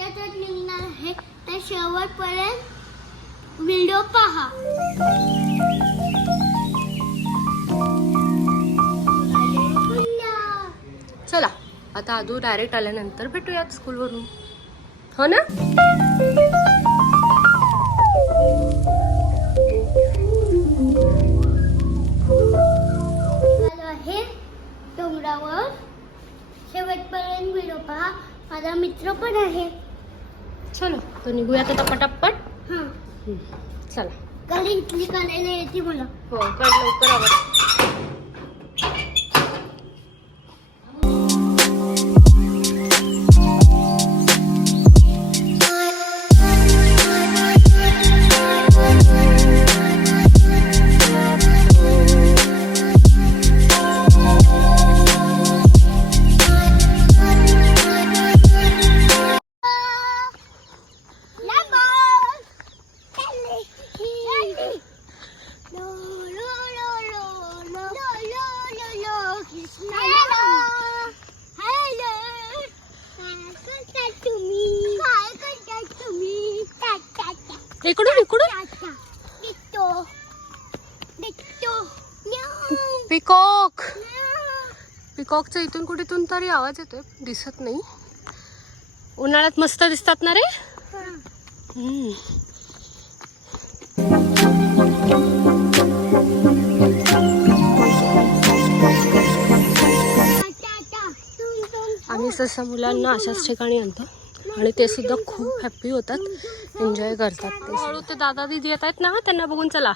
घंट्यातच निघणार आहे, तर शेवटपर्यंत व्हिडिओ पहा. चला आता आदू डायरेक्ट आल्यानंतर भेटूयात स्कूलवरून, हो ना? आहे डोंगरावर, शेवटपर्यंत व्हिडिओ पहा. माझा मित्र पण आहे. चलो तो निघूयात आता पटापट. हां, चला. कधी इथली करायला येते मला. हो कर लवकर आवर. इकडून इकडून पिकॉक. पिकॉकचा इथून कुठेतून तरी आवाज येतोय, दिसत नाही. उन्हाळ्यात मस्त दिसतात ना रे. आम्ही सहसा मुलांना अशाच ठिकाणी आणतो आणि ते सुद्धा खूप हॅप्पी होतात, एन्जॉय करतात. ते हळू ते दादा दीदी येत आहेत ना, त्यांना बघून चला.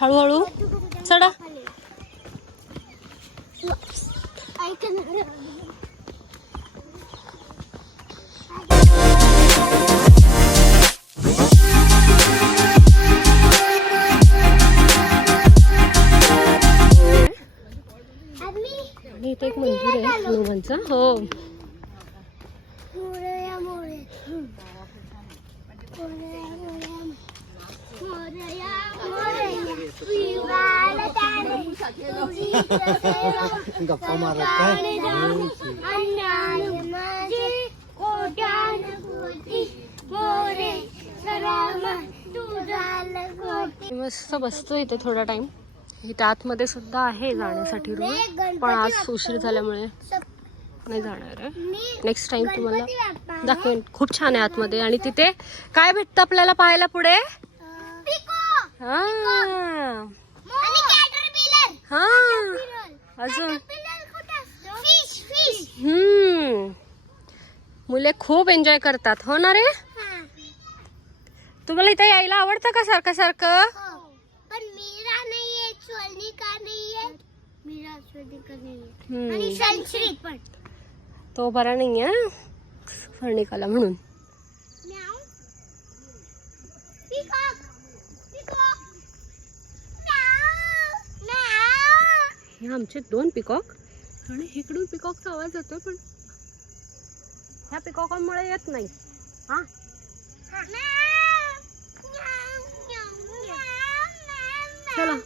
हळूहळू चढा. आणि इथे एक मंदिर आहे हनुमानचं. हो, गप्पा मारत मस्त बसतो इथे थोडा टाइम. इथे आतमध्ये सुद्धा आहे जाण्यासाठी रूम, पण आज उशीर झाल्यामुळे नाही जाणार आहे. नेक्स्ट टाइम तुम्हाला दाखवेन. खूप छान आहे आतमध्ये. आणि तिथे काय भेटतं आपल्याला पाहायला पुढे? हा हा, अजून मुले खूप एन्जॉय करतात, हो ना रे? तुम्हाला इथे यायला आवडतं का सारखं सारखं? पण मीरा नाहीये, स्वर्णिका नाहीये. मीरा स्वर्णिका नाहीये आणि संश्री पण. तो बरा नाही आहे स्वर्णिकाला म्हणून. हे आमचे 2 पिकॉक आणि इकडून पिकॉकचा आवाज येतोय, पण ह्या पिकॉकांमुळे येत नाही. हा, चला.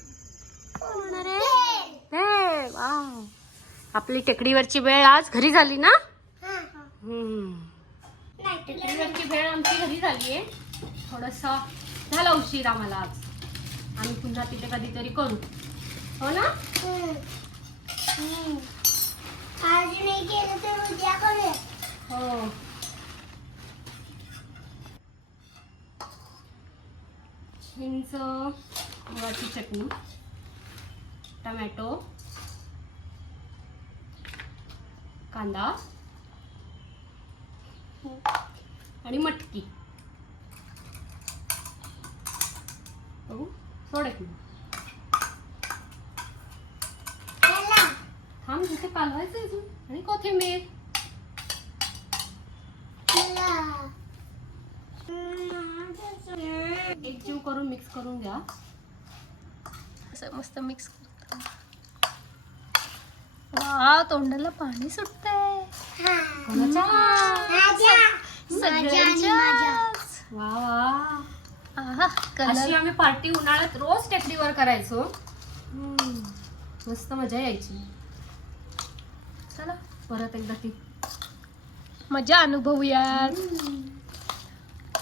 आपली टेकडीवरची वेळ आज घरी झाली ना. टेकडीवरची वेळ आमची घरी झाली आहे. थोडंसं झाला उशीर आम्हाला आज. आम्ही पुन्हा तिथे कधीतरी करू, हो ना? आज नाही केलं तर उद्या करूया. हो. चिंच, गुळाची चटणी, टमॅटो, कांदा आणि मटकी. बघू थोडं की थांब, तिथे कालवायचं अजून. आणि कोथिंबीर. एक जीव करून मिक्स करून घ्या. असं मस्त मिक्स करतो. वा, तोंडाला पाणी सुटतंय. वा वा, आहा, अशी आम्ही पार्टी उन्हाळ्यात रोज टेकडीवर करायचो. मस्त मजा यायची. चला परत एकदा ती मजा अनुभवूयात.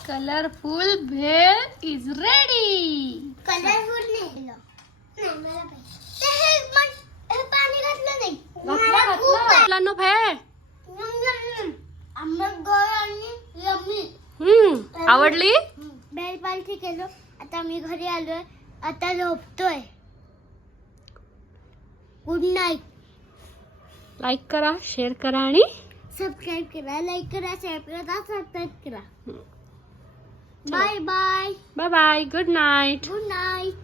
Colourful bhel is ready. Colourful नाही मला पाणी घातलं नाही. मुलांनो भेळ आंबट गोड आणि यम्मी. आवडली. भेळ पार्टी केलो. आता मी घरी आलोय. आता झोपतोय. Good night. लाईक करा, शेअर करा आणि सबस्क्राईब करा. लाईक करा, शेअर करा, सबस्क्राईब करा. Bye bye. Bye bye. Good night. Good night.